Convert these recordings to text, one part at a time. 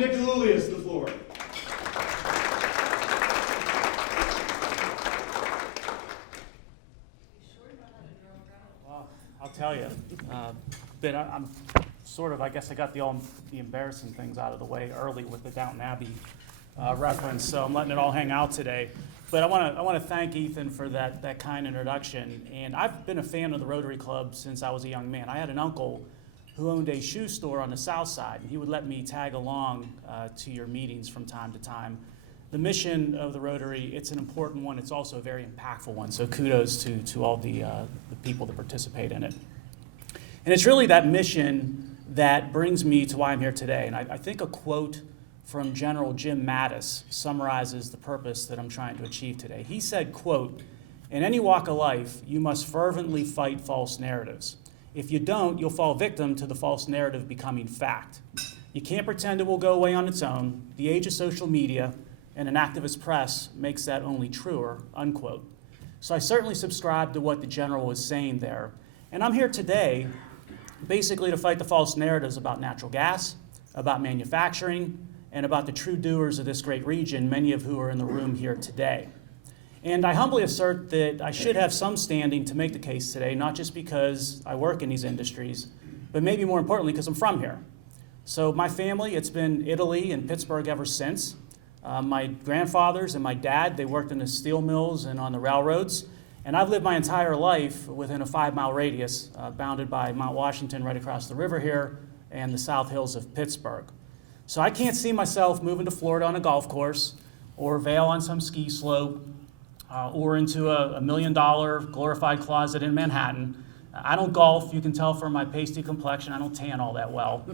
Nick Deluliis to the floor. Well, I'll tell you, but I'm sort of, I guess I got the embarrassing things out of the way early with the Downton Abbey reference, so I'm letting it all hang out today. But I want to thank Ethan for that kind introduction. And I've been a fan of the Rotary Club since I was a young man. I had an uncle who owned a shoe store on the south side, and he would let me tag along to your meetings from time to time. The mission of the Rotary, it's an important one. It's also a very impactful one, so kudos to all the people that participate in it. And it's really that mission that brings me to why I'm here today. And I think a quote from General Jim Mattis summarizes the purpose that I'm trying to achieve today. He said, quote, "In any walk of life, you must fervently fight false narratives. If you don't, you'll fall victim to the false narrative becoming fact. You can't pretend it will go away on its own. The age of social media and an activist press makes that only truer," unquote. So I certainly subscribe to what the General was saying there. And I'm here today basically to fight the false narratives about natural gas, about manufacturing, and about the true doers of this great region, many of who are in the room here today. And I humbly assert that I should have some standing to make the case today, not just because I work in these industries, but maybe more importantly because I'm from here. So my family, it's been Italy and Pittsburgh ever since. My grandfathers and my dad, they worked in the steel mills and on the railroads. And I've lived my entire life within a 5-mile radius, bounded by Mount Washington right across the river here and the South Hills of Pittsburgh. So I can't see myself moving to Florida on a golf course or Vail on some ski slope or into a $1 million glorified closet in Manhattan. I don't golf. You can tell from my pasty complexion, I don't tan all that well.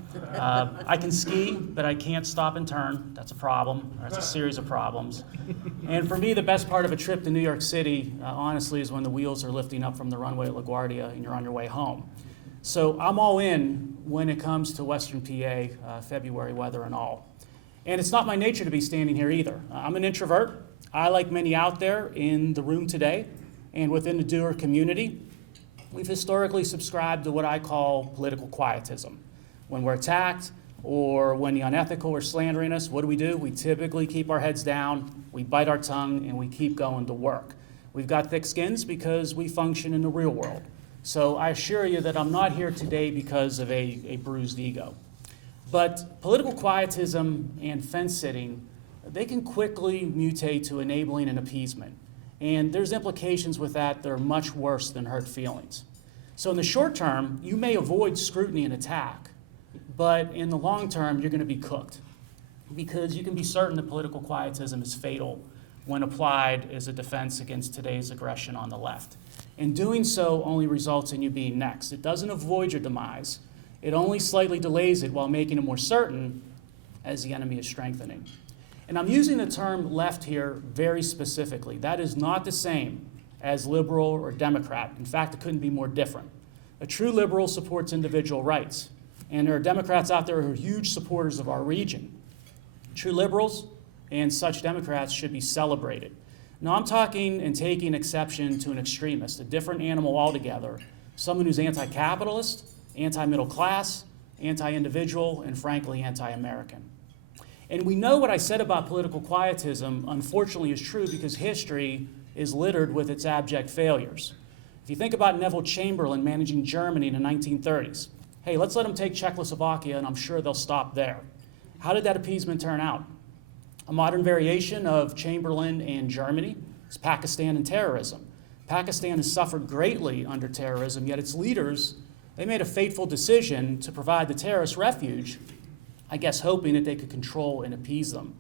I can ski, but I can't stop and turn. That's a problem. That's a series of problems. And for me, the best part of a trip to New York City, honestly, is when the wheels are lifting up from the runway at LaGuardia and you're on your way home. So I'm all in when it comes to Western PA, February weather and all. And it's not my nature to be standing here either. I'm an introvert. I, like many out there in the room today and within the doer community, we've historically subscribed to what I call political quietism. When we're attacked or when the unethical are slandering us, what do? We typically keep our heads down, we bite our tongue, and we keep going to work. We've got thick skins because we function in the real world. So I assure you that I'm not here today because of a bruised ego. But political quietism and fence sitting, they can quickly mutate to enabling and appeasement. And there's implications with that are much worse than hurt feelings. So in the short term, you may avoid scrutiny and attack, but in the long term, you're going to be cooked. Because you can be certain that political quietism is fatal when applied as a defense against today's aggression on the left. And doing so only results in you being next. It doesn't avoid your demise. It only slightly delays it while making it more certain as the enemy is strengthening. And I'm using the term left here very specifically. That is not the same as liberal or Democrat. In fact, it couldn't be more different. A true liberal supports individual rights. And there are Democrats out there who are huge supporters of our region. True liberals and such Democrats should be celebrated. Now, I'm talking and taking exception to an extremist, a different animal altogether, someone who's anti-capitalist, anti-middle class, anti-individual, and frankly, anti-American. And we know what I said about political quietism, unfortunately, is true because history is littered with its abject failures. If you think about Neville Chamberlain managing Germany in the 1930s, hey, let's let them take Czechoslovakia, and I'm sure they'll stop there. How did that appeasement turn out? A modern variation of Chamberlain and Germany is Pakistan and terrorism. Pakistan has suffered greatly under terrorism, yet its leaders, they made a fateful decision to provide the terrorists refuge, I guess hoping that they could control and appease them.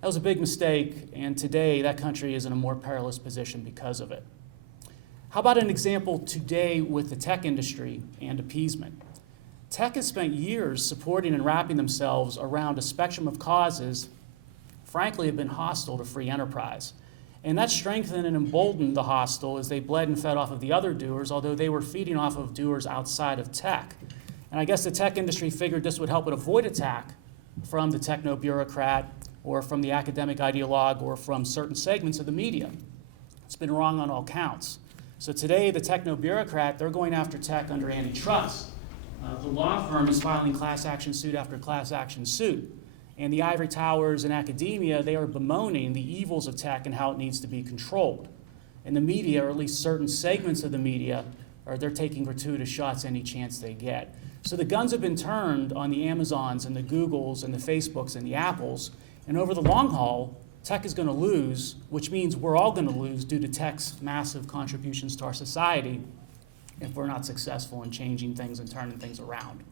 That was a big mistake, and today that country is in a more perilous position because of it. How about an example today with the tech industry and appeasement? Tech has spent years supporting and wrapping themselves around a spectrum of causes, frankly, have been hostile to free enterprise. And that strengthened and emboldened the hostile as they bled and fed off of the other doers, although they were feeding off of doers outside of tech. And I guess the tech industry figured this would help it avoid attack from the techno-bureaucrat or from the academic ideologue or from certain segments of the media. It's been wrong on all counts. So today, the techno-bureaucrat, they're going after tech under antitrust. The law firm is filing class action suit after class action suit. and the ivory towers in academia, they are bemoaning the evils of tech and how it needs to be controlled. And the media, or at least certain segments of the media, they're taking gratuitous shots any chance they get. So the guns have been turned on the Amazons and the Googles and the Facebooks and the Apples, and over the long haul, tech is going to lose, which means we're all going to lose due to tech's massive contributions to our society if we're not successful in changing things and turning things around.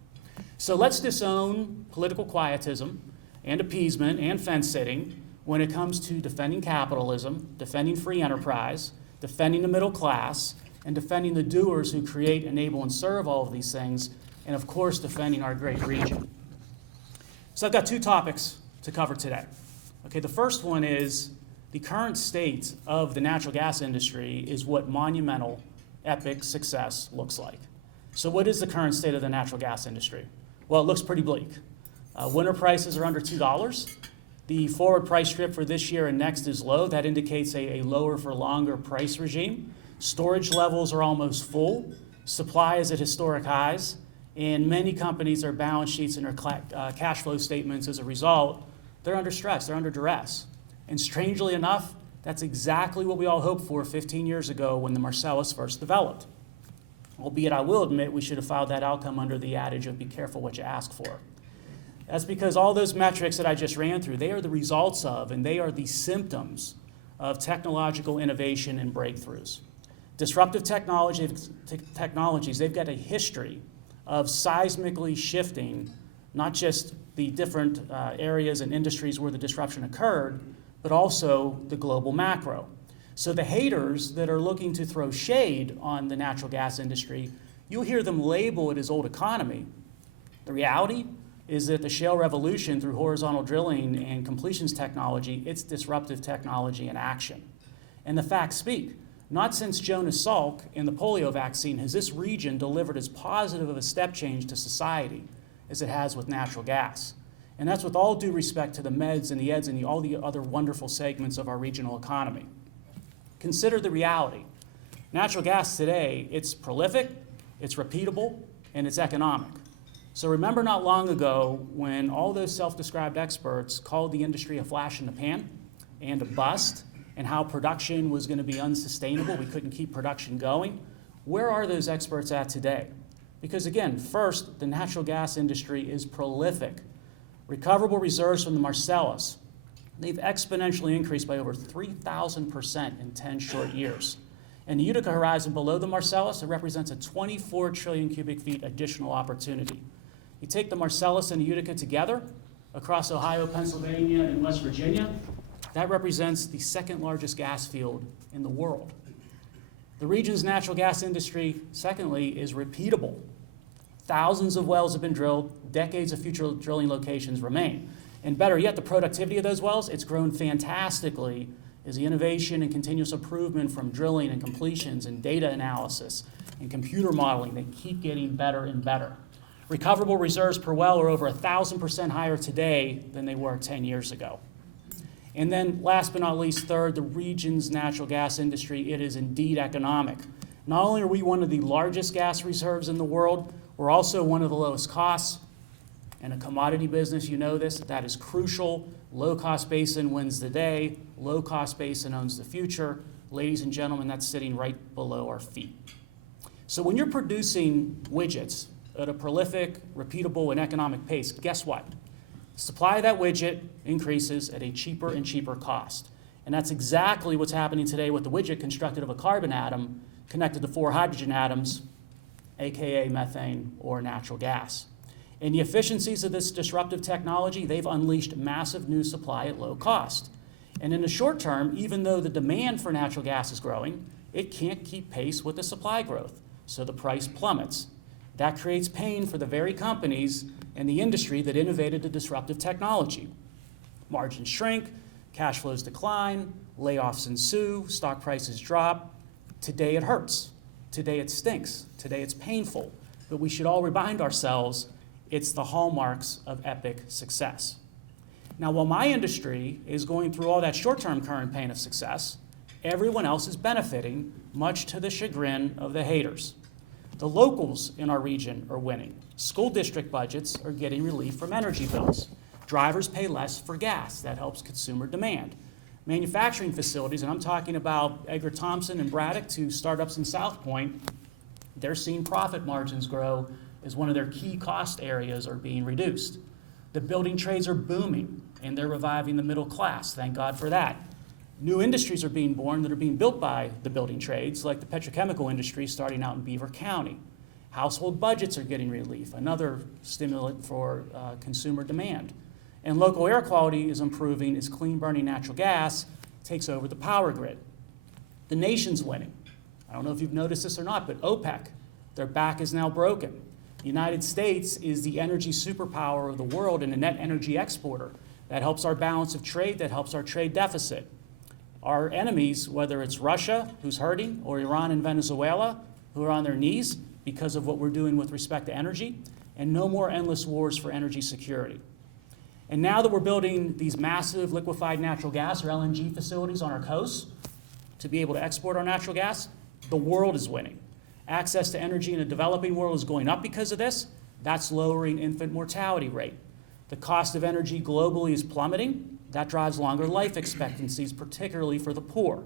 So let's disown political quietism and appeasement and fence-sitting when it comes to defending capitalism, defending free enterprise, defending the middle class, and defending the doers who create, enable, and serve all of these things, and of course, defending our great region. So I've got two topics to cover today. Okay, the first one is the current state of the natural gas industry is what monumental, epic success looks like. So what is the current state of the natural gas industry? Well, it looks pretty bleak. Winter prices are under $2. The forward price strip for this year and next is low. That indicates a lower for longer price regime. Storage levels are almost full. Supply is at historic highs. And many companies, their balance sheets and their cash flow statements as a result, they're under stress, they're under duress. And strangely enough, that's exactly what we all hoped for 15 years ago when the Marcellus first developed. Albeit I will admit we should have filed that outcome under the adage of be careful what you ask for. That's because all those metrics that I just ran through, they are the results of and they are the symptoms of technological innovation and breakthroughs. Disruptive technologies, they've got a history of seismically shifting not just the different areas and industries where the disruption occurred, but also the global macro. So the haters that are looking to throw shade on the natural gas industry, you'll hear them label it as old economy. The reality is that the shale revolution through horizontal drilling and completions technology, it's disruptive technology in action. And the facts speak. Not since Jonas Salk and the polio vaccine has this region delivered as positive of a step change to society as it has with natural gas. And that's with all due respect to the meds and the eds and all the other wonderful segments of our regional economy. Consider the reality. Natural gas today, it's prolific, it's repeatable, and it's economic. So remember not long ago when all those self-described experts called the industry a flash in the pan and a bust, and how production was going to be unsustainable, we couldn't keep production going. Where are those experts at today? Because again, first, the natural gas industry is prolific. Recoverable reserves from the Marcellus, they've exponentially increased by over 3,000% in 10 short years. And the Utica horizon below the Marcellus, it represents a 24 trillion cubic feet additional opportunity. You take the Marcellus and the Utica together across Ohio, Pennsylvania, and West Virginia, that represents the second largest gas field in the world. The region's natural gas industry, secondly, is repeatable. Thousands of wells have been drilled, decades of future drilling locations remain. And better yet, the productivity of those wells, it's grown fantastically as the innovation and continuous improvement from drilling and completions and data analysis and computer modeling, they keep getting better and better. Recoverable reserves per well are over 1,000% higher today than they were 10 years ago. And then last but not least, third, the region's natural gas industry, it is indeed economic. Not only are we one of the largest gas reserves in the world, we're also one of the lowest costs. In a commodity business, you know this, that is crucial. Low-cost basin wins the day. Low-cost basin owns the future. Ladies and gentlemen, that's sitting right below our feet. So when you're producing widgets at a prolific, repeatable, and economic pace, guess what? Supply of that widget increases at a cheaper and cheaper cost. And that's exactly what's happening today with the widget constructed of a carbon atom connected to 4 hydrogen atoms, aka methane or natural gas. And the efficiencies of this disruptive technology, they've unleashed massive new supply at low cost. And in the short term, even though the demand for natural gas is growing, it can't keep pace with the supply growth, so the price plummets. That creates pain for the very companies and the industry that innovated the disruptive technology. Margins shrink, cash flows decline, layoffs ensue, stock prices drop. Today it hurts. Today it stinks. Today it's painful. But we should all remind ourselves it's the hallmarks of epic success. Now, while my industry is going through all that short-term current pain of success, everyone else is benefiting, much to the chagrin of the haters. The locals in our region are winning. School district budgets are getting relief from energy bills. Drivers pay less for gas. That helps consumer demand. Manufacturing facilities, and I'm talking about Edgar Thomson and Braddock, two startups in South Point, they're seeing profit margins grow as one of their key cost areas are being reduced. The building trades are booming, and they're reviving the middle class. Thank God for that. New industries are being born that are being built by the building trades, like the petrochemical industry starting out in Beaver County. Household budgets are getting relief, another stimulant for consumer demand. And local air quality is improving as clean-burning natural gas takes over the power grid. The nation's winning. I don't know if you've noticed this or not, but OPEC, their back is now broken. The United States is the energy superpower of the world and a net energy exporter. That helps our balance of trade, that helps our trade deficit. Our enemies, whether it's Russia, who's hurting, or Iran and Venezuela, who are on their knees because of what we're doing with respect to energy, and no more endless wars for energy security. And now that we're building these massive liquefied natural gas or LNG facilities on our coasts to be able to export our natural gas, the world is winning. Access to energy in the developing world is going up because of this. That's lowering infant mortality rate. The cost of energy globally is plummeting. That drives longer life expectancies, particularly for the poor.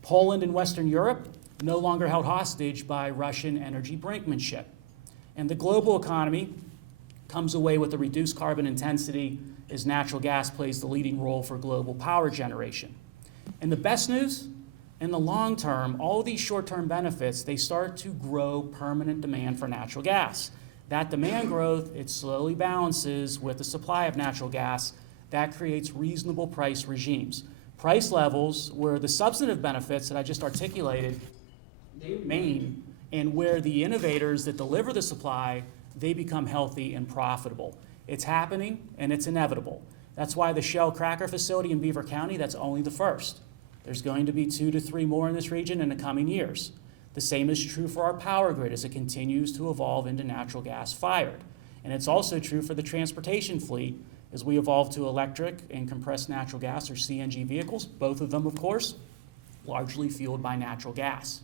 Poland and Western Europe no longer held hostage by Russian energy brinkmanship. And the global economy comes away with a reduced carbon intensity as natural gas plays the leading role for global power generation. And the best news, in the long term, all these short-term benefits, they start to grow permanent demand for natural gas. That demand growth, it slowly balances with the supply of natural gas. That creates reasonable price regimes. Price levels where the substantive benefits that I just articulated, they remain, and where the innovators that deliver the supply, they become healthy and profitable. It's happening, and it's inevitable. That's why the Shell cracker facility in Beaver County, that's only the first. There's going to be 2 to 3 more in this region in the coming years. The same is true for our power grid as it continues to evolve into natural gas fired. And it's also true for the transportation fleet as we evolve to electric and compressed natural gas or CNG vehicles, both of them, of course, largely fueled by natural gas.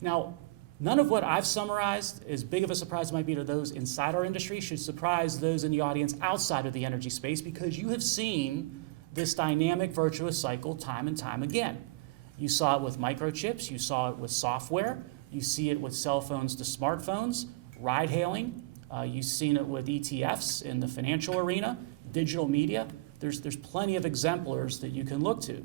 Now, none of what I've summarized, as big of a surprise it might be to those inside our industry, should surprise those in the audience outside of the energy space, because you have seen this dynamic virtuous cycle time and time again. You saw it with microchips, you saw it with software, you see it with cell phones to smartphones, ride hailing, you've seen it with ETFs in the financial arena, digital media. There's plenty of exemplars that you can look to.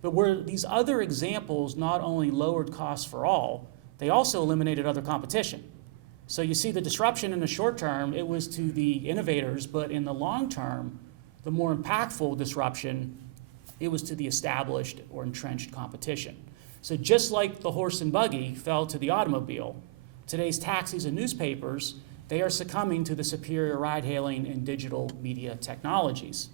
But where these other examples not only lowered costs for all, they also eliminated other competition. So you see the disruption in the short term, it was to the innovators, but in the long term, the more impactful disruption, it was to the established or entrenched competition. So just like the horse and buggy fell to the automobile, today's taxis and newspapers, they are succumbing to the superior ride-hailing and digital media technologies.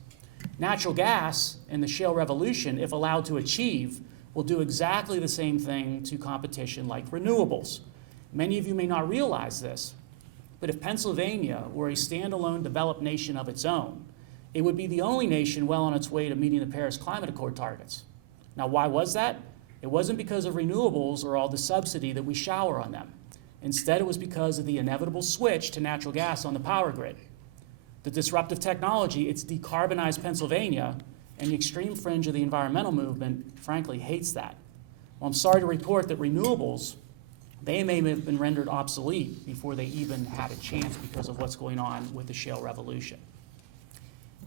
Natural gas and the shale revolution, if allowed to achieve, will do exactly the same thing to competition like renewables. Many of you may not realize this, but if Pennsylvania were a standalone developed nation of its own, it would be the only nation well on its way to meeting the Paris Climate Accord targets. Now, why was that? It wasn't because of renewables or all the subsidy that we shower on them. Instead, it was because of the inevitable switch to natural gas on the power grid. The disruptive technology, it's decarbonized Pennsylvania, and the extreme fringe of the environmental movement, frankly, hates that. Well, I'm sorry to report that renewables, they may have been rendered obsolete before they even had a chance because of what's going on with the shale revolution.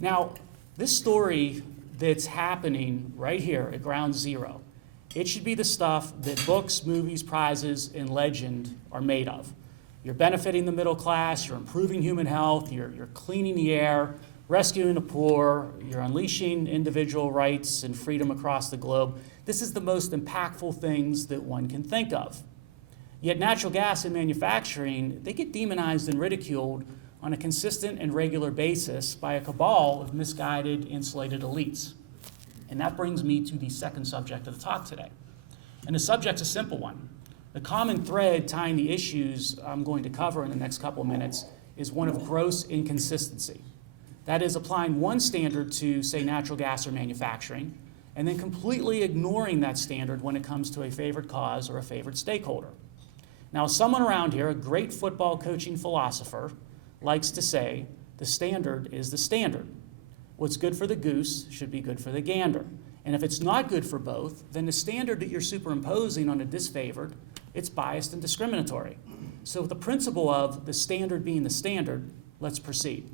Now, this story that's happening right here at ground zero, it should be the stuff that books, movies, prizes, and legend are made of. You're benefiting the middle class, you're improving human health, you're cleaning the air, rescuing the poor, you're unleashing individual rights and freedom across the globe. This is the most impactful things that one can think of. Yet natural gas and manufacturing, they get demonized and ridiculed on a consistent and regular basis by a cabal of misguided, insulated elites. And that brings me to the second subject of the talk today. And the subject's a simple one. The common thread tying the issues I'm going to cover in the next couple of minutes is one of gross inconsistency. That is, applying one standard to, say, natural gas or manufacturing, and then completely ignoring that standard when it comes to a favored cause or a favored stakeholder. Now, someone around here, a great football coaching philosopher, likes to say, the standard is the standard. What's good for the goose should be good for the gander. And if it's not good for both, then the standard that you're superimposing on a disfavored, it's biased and discriminatory. So with the principle of the standard being the standard, let's proceed.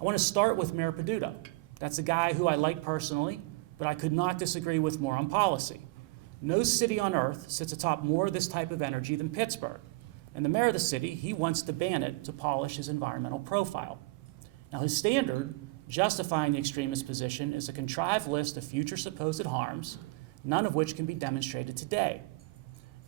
I want to start with Mayor Peduto. That's a guy who I like personally, but I could not disagree with more on policy. No city on earth sits atop more of this type of energy than Pittsburgh. And the mayor of the city, he wants to ban it to polish his environmental profile. Now his standard, justifying the extremist position, is a contrived list of future supposed harms, none of which can be demonstrated today.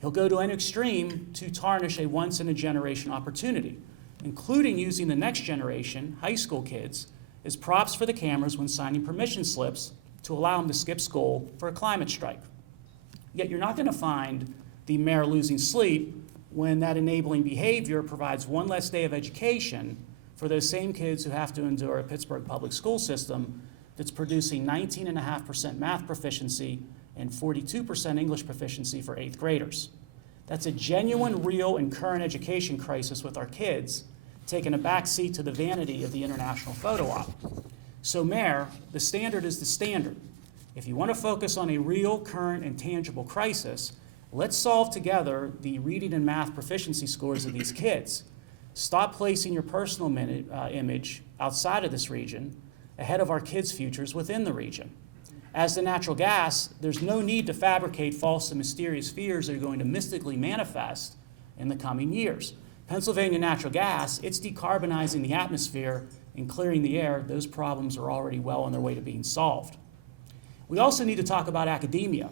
He'll go to an extreme to tarnish a once-in-a-generation opportunity, including using the next generation, high school kids, as props for the cameras when signing permission slips to allow them to skip school for a climate strike. Yet you're not going to find the mayor losing sleep when that enabling behavior provides one less day of education for those same kids who have to endure a Pittsburgh public school system that's producing 19.5% math proficiency and 42% English proficiency for 8th graders. That's a genuine, real, and current education crisis with our kids, taking a back seat to the vanity of the international photo op. So Mayor, the standard is the standard. If you want to focus on a real, current, and tangible crisis, let's solve together the reading and math proficiency scores of these kids. Stop placing your personal image outside of this region ahead of our kids' futures within the region. As to natural gas, there's no need to fabricate false and mysterious fears that are going to mystically manifest in the coming years. Pennsylvania natural gas, it's decarbonizing the atmosphere and clearing the air. Those problems are already well on their way to being solved. We also need to talk about academia,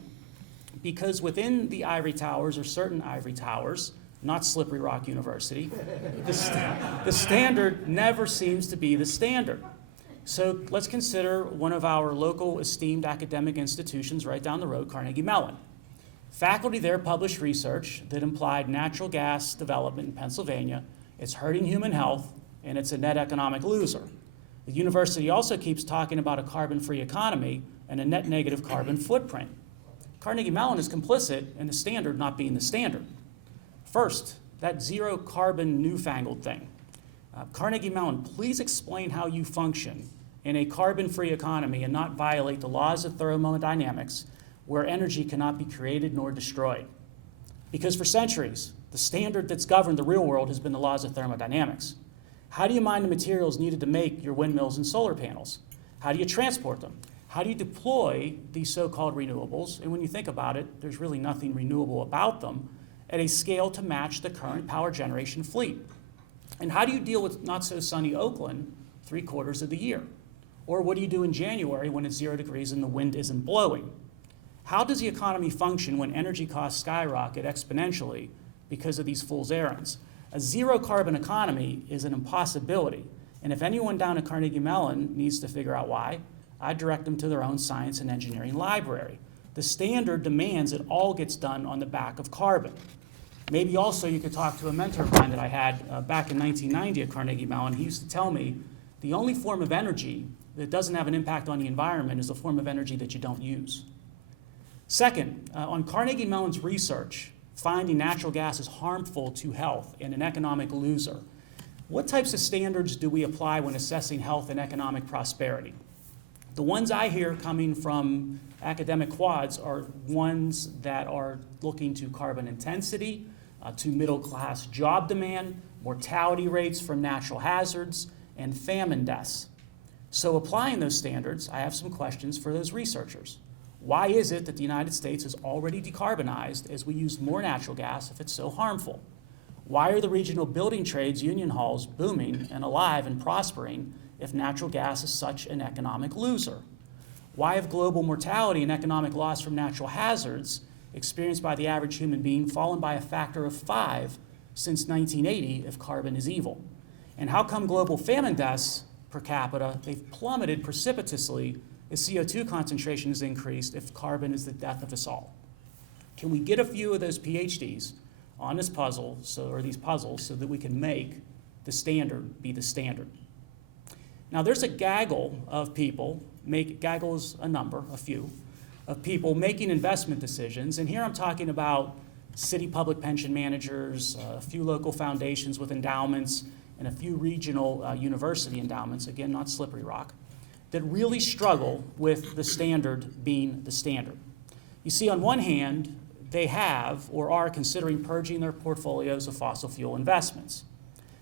because within the ivory towers, or certain ivory towers, not Slippery Rock University, the standard never seems to be the standard. So let's consider one of our local esteemed academic institutions right down the road, Carnegie Mellon. Faculty there published research that implied natural gas development in Pennsylvania, it's hurting human health, and it's a net economic loser. The university also keeps talking about a carbon-free economy and a net negative carbon footprint. Carnegie Mellon is complicit in the standard not being the standard. First, that zero carbon newfangled thing. Carnegie Mellon, please explain how you function in a carbon-free economy and not violate the laws of thermodynamics where energy cannot be created nor destroyed. Because for centuries, the standard that's governed the real world has been the laws of thermodynamics. How do you mine the materials needed to make your windmills and solar panels? How do you transport them? How do you deploy these so-called renewables? And when you think about it, there's really nothing renewable about them at a scale to match the current power generation fleet. And how do you deal with not so sunny Oakland 3/4 of the year? Or what do you do in January when it's 0 degrees and the wind isn't blowing? How does the economy function when energy costs skyrocket exponentially because of these fool's errands? A zero carbon economy is an impossibility. And if anyone down at Carnegie Mellon needs to figure out why, I direct them to their own science and engineering library. The standard demands it all gets done on the back of carbon. Maybe also you could talk to a mentor of mine that I had back in 1990 at Carnegie Mellon. He used to tell me the only form of energy that doesn't have an impact on the environment is the form of energy that you don't use. Second, on Carnegie Mellon's research, finding natural gas is harmful to health and an economic loser. What types of standards do we apply when assessing health and economic prosperity? The ones I hear coming from academic quads are ones that are looking to carbon intensity, to middle-class job demand, mortality rates from natural hazards, and famine deaths. So applying those standards, I have some questions for those researchers. Why is it that the United States is already decarbonized as we use more natural gas if it's so harmful? Why are the regional building trades union halls booming and alive and prospering if natural gas is such an economic loser? Why have global mortality and economic loss from natural hazards experienced by the average human being fallen by a factor of 5 since 1980 if carbon is evil? And how come global famine deaths per capita, they've plummeted precipitously as CO2 concentration has increased if carbon is the death of us all? Can we get a few of those PhDs on this puzzle, or these puzzles, so that we can make the standard be the standard? Now there's a gaggle of people, gaggle is a number, a few, of people making investment decisions, and here I'm talking about city public pension managers, a few local foundations with endowments, and a few regional university endowments, again, not Slippery Rock, that really struggle with the standard being the standard. You see, on one hand, they have or are considering purging their portfolios of fossil fuel investments.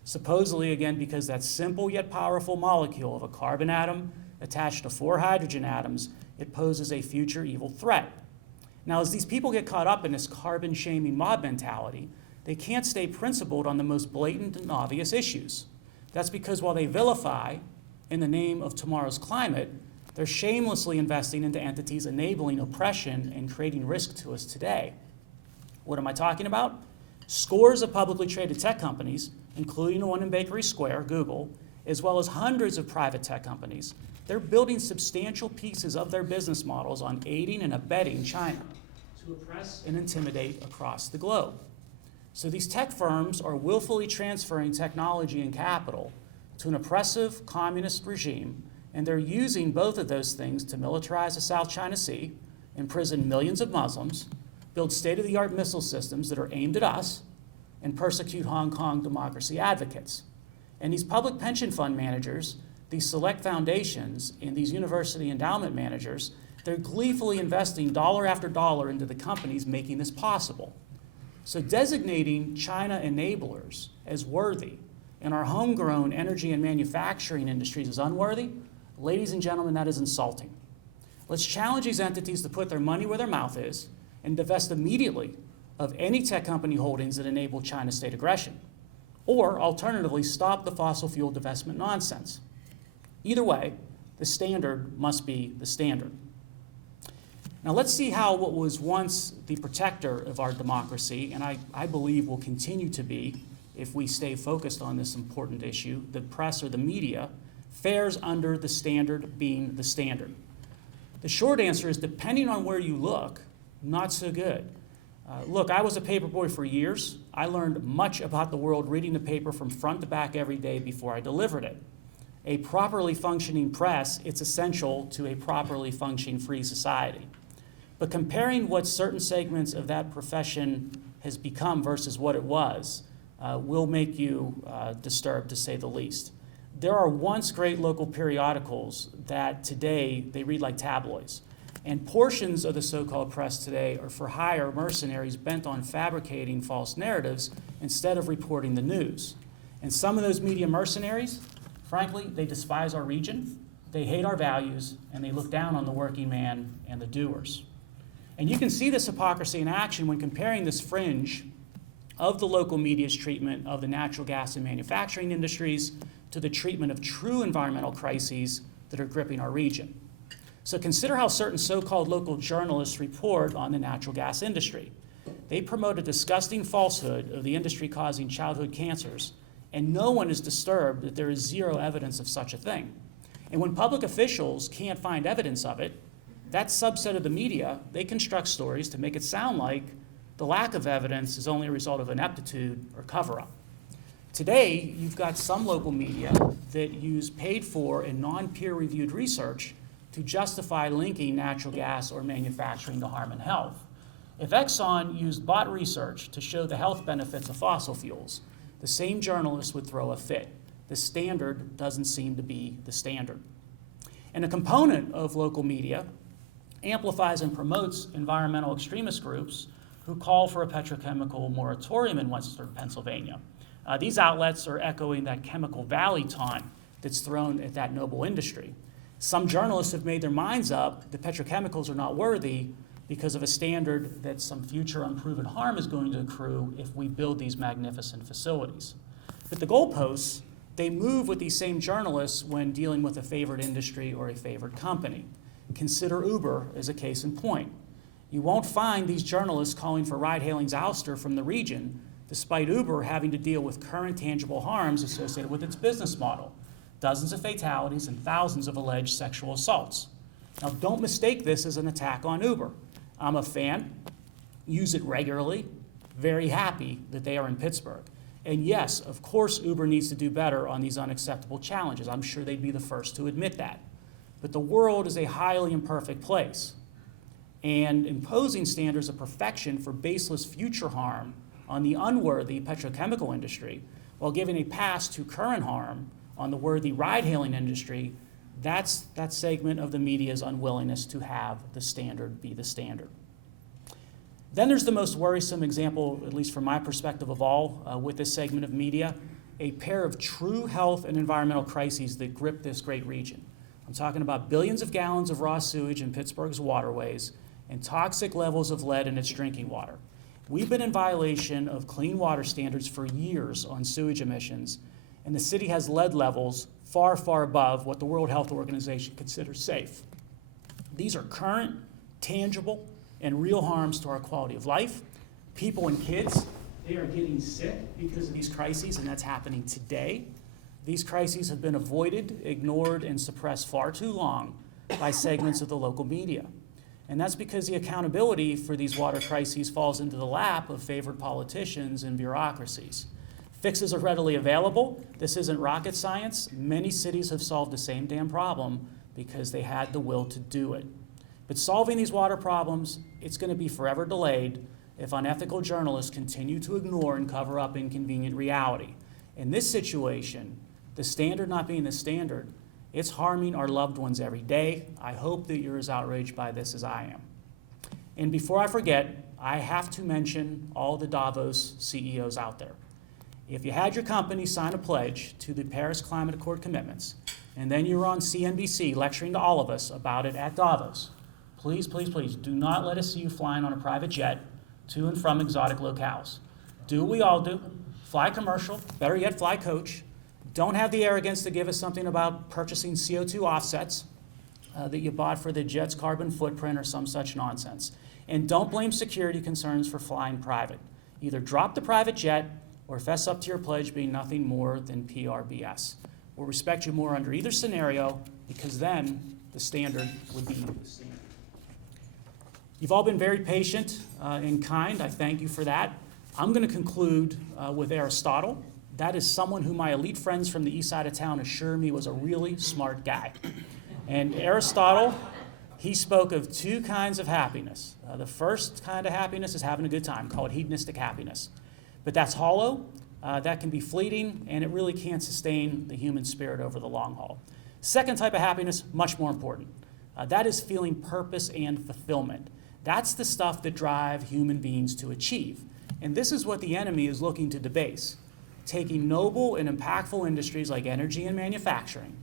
Supposedly, again, because that simple yet powerful molecule of a carbon atom attached to 4 hydrogen atoms, it poses a future evil threat. Now, as these people get caught up in this carbon-shaming mob mentality, they can't stay principled on the most blatant and obvious issues. That's because while they vilify in the name of tomorrow's climate, they're shamelessly investing into entities enabling oppression and creating risk to us today. What am I talking about? Scores of publicly traded tech companies, including the one in Bakery Square, Google, as well as hundreds of private tech companies, they're building substantial pieces of their business models on aiding and abetting China to oppress and intimidate across the globe. So these tech firms are willfully transferring technology and capital to an oppressive communist regime, and they're using both of those things to militarize the South China Sea, imprison millions of Muslims, build state-of-the-art missile systems that are aimed at us, and persecute Hong Kong democracy advocates. And these public pension fund managers, these select foundations, and these university endowment managers, they're gleefully investing dollar after dollar into the companies making this possible. So designating China enablers as worthy and our homegrown energy and manufacturing industries as unworthy, ladies and gentlemen, that is insulting. Let's challenge these entities to put their money where their mouth is and divest immediately of any tech company holdings that enable China's state aggression, or alternatively, stop the fossil fuel divestment nonsense. Either way, the standard must be the standard. Now let's see how what was once the protector of our democracy, and I believe will continue to be if we stay focused on this important issue, the press or the media, fares under the standard being the standard. The short answer is, depending on where you look, not so good. Look, I was a paper boy for years. I learned much about the world reading the paper from front to back every day before I delivered it. A properly functioning press, it's essential to a properly functioning free society. But comparing what certain segments of that profession has become versus what it was will make you disturbed, to say the least. There are once great local periodicals that today they read like tabloids. And portions of the so-called press today are for hire mercenaries bent on fabricating false narratives instead of reporting the news. And some of those media mercenaries, frankly, they despise our region, they hate our values, and they look down on the working man and the doers. And you can see this hypocrisy in action when comparing this fringe of the local media's treatment of the natural gas and manufacturing industries to the treatment of true environmental crises that are gripping our region. So consider how certain so-called local journalists report on the natural gas industry. They promote a disgusting falsehood of the industry causing childhood cancers, and no one is disturbed that there is zero evidence of such a thing. And when public officials can't find evidence of it, that subset of the media, they construct stories to make it sound like the lack of evidence is only a result of ineptitude or cover-up. Today, you've got some local media that use paid-for and non-peer-reviewed research to justify linking natural gas or manufacturing to harm and health. If Exxon used bought research to show the health benefits of fossil fuels, the same journalists would throw a fit. The standard doesn't seem to be the standard. And a component of local media amplifies and promotes environmental extremist groups who call for a petrochemical moratorium in Western Pennsylvania. These outlets are echoing that Chemical Valley taunt that's thrown at that noble industry. Some journalists have made their minds up that petrochemicals are not worthy because of a standard that some future unproven harm is going to accrue if we build these magnificent facilities. But the goalposts, they move with these same journalists when dealing with a favored industry or a favored company. Consider Uber as a case in point. You won't find these journalists calling for ride-hailing's ouster from the region, despite Uber having to deal with current tangible harms associated with its business model. Dozens of fatalities and thousands of alleged sexual assaults. Now, don't mistake this as an attack on Uber. I'm a fan, use it regularly, very happy that they are in Pittsburgh. And yes, of course, Uber needs to do better on these unacceptable challenges. I'm sure they'd be the first to admit that. But the world is a highly imperfect place. And imposing standards of perfection for baseless future harm on the unworthy petrochemical industry while giving a pass to current harm on the worthy ride-hailing industry, That's that segment of the media's unwillingness to have the standard be the standard. Then there's the most worrisome example, at least from my perspective of all, with this segment of media, a pair of true health and environmental crises that grip this great region. I'm talking about billions of gallons of raw sewage in Pittsburgh's waterways and toxic levels of lead in its drinking water. We've been in violation of clean water standards for years on sewage emissions, and the city has lead levels far, far above what the World Health Organization considers safe. These are current, tangible, and real harms to our quality of life. People and kids, they are getting sick because of these crises, and that's happening today. These crises have been avoided, ignored, and suppressed far too long by segments of the local media. And that's because the accountability for these water crises falls into the lap of favored politicians and bureaucracies. Fixes are readily available. This isn't rocket science. Many cities have solved the same damn problem because they had the will to do it. But solving these water problems, it's going to be forever delayed if unethical journalists continue to ignore and cover up inconvenient reality. In this situation, the standard not being the standard, it's harming our loved ones every day. I hope that you're as outraged by this as I am. And before I forget, I have to mention all the Davos CEOs out there. If you had your company sign a pledge to the Paris Climate Accord commitments, and then you were on CNBC lecturing to all of us about it at Davos, please, please, please do not let us see you flying on a private jet to and from exotic locales. Do what we all do, fly commercial, better yet fly coach. Don't have the arrogance to give us something about purchasing CO2 offsets that you bought for the jet's carbon footprint or some such nonsense. And don't blame security concerns for flying private. Either drop the private jet or fess up to your pledge being nothing more than PRBS. We'll respect you more under either scenario because then the standard would be the standard. You've all been very patient and kind. I thank you for that. I'm going to conclude with Aristotle. That is someone who my elite friends from the east side of town assure me was a really smart guy. And Aristotle, he spoke of two kinds of happiness. The first kind of happiness is having a good time, called hedonistic happiness. But that's hollow, that can be fleeting, and it really can't sustain the human spirit over the long haul. Second type of happiness, much more important. That is feeling purpose and fulfillment. That's the stuff that drive human beings to achieve. And this is what the enemy is looking to debase, taking noble and impactful industries like energy and manufacturing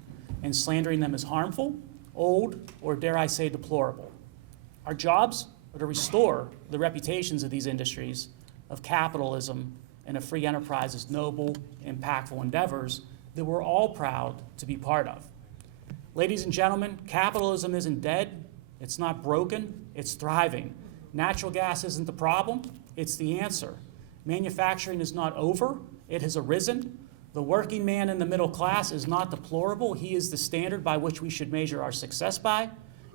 and slandering them as harmful, old, or dare I say deplorable. Our jobs are to restore the reputations of these industries, of capitalism, and of free enterprise as noble, impactful endeavors that we're all proud to be part of. Ladies and gentlemen, capitalism isn't dead, it's not broken, it's thriving. Natural gas isn't the problem, it's the answer. Manufacturing is not over, it has arisen. The working man in the middle class is not deplorable, he is the standard by which we should measure our success by.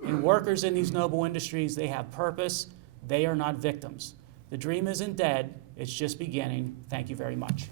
And workers in these noble industries, they have purpose, they are not victims. The dream isn't dead, it's just beginning. Thank you very much.